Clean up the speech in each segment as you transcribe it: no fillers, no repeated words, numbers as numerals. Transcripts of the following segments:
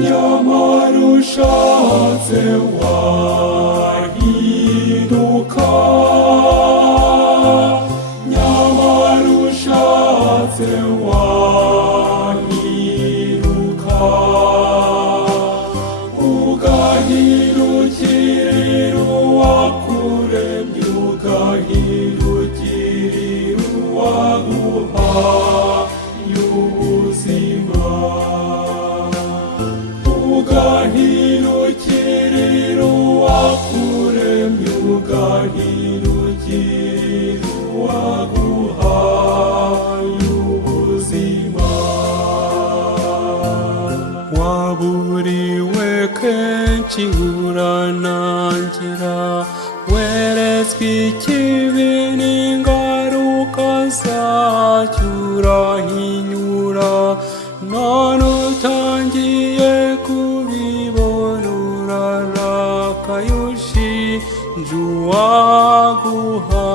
Nyamaru shatse wahiduka, nyamaru shatse wahiduka, ugahirukira uwakuremye, ugahirukira uwaguhaye ubuzima, ugahirukira uwakuremye, ugahirukira uwaguhaye ubuzima. Waburiwe kenshi uranangira, weretswe ikibi n'ingaruka zacyo urahinyura, none utangiye kubibona urarakaye ushinja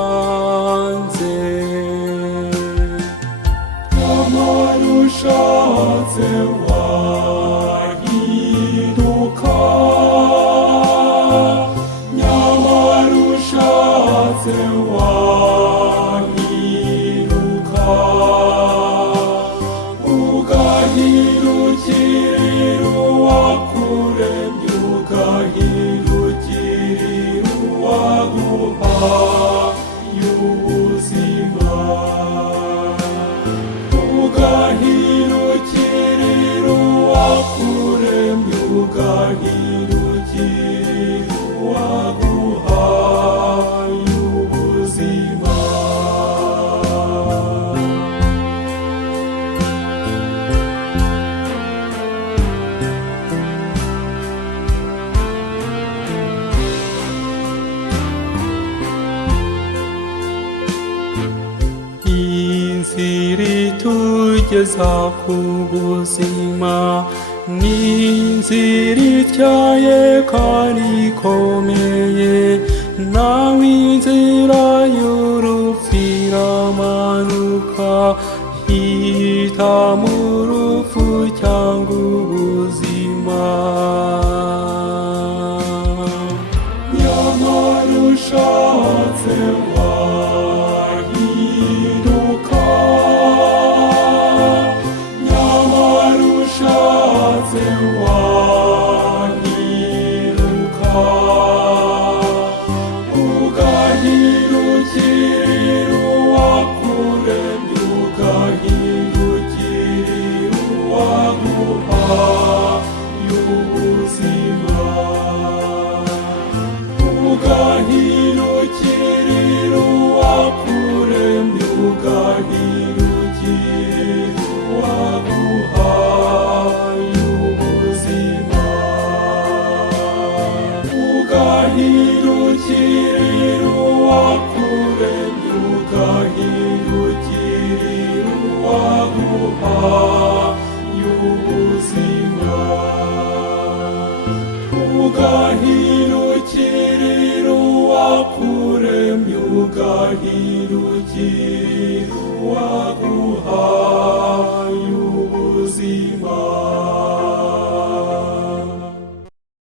uwaguhanze. Nyamara ushatse wahiduka, nyamara ushatse wahiduka, ugahirukira uwakuremye, ugahirukira uwaguhaye ubuzima, ugahirukira uwakuremye, ugahirukira uwaguhaye ubuzima. Inzira itugeza ku buzima ni inzira ityaye kandi ikomeye, nawe inzira y'urupfu iramanuka, hitamo urupfu cyangwa ubuzima. Nyamara ushatse wahiduka, nyamara ushatse wahiduka, ugahirukira uwakuremye, ugahirukira uwaguhaye ubuzima, ugahirukira uwakuremye, ugahirukira uwaguhaye ubuzima, ugahirukira uwakuremye, ugahirukira uwaguhaye ubuzima, ugahirukira uwakuremye, ugahirukira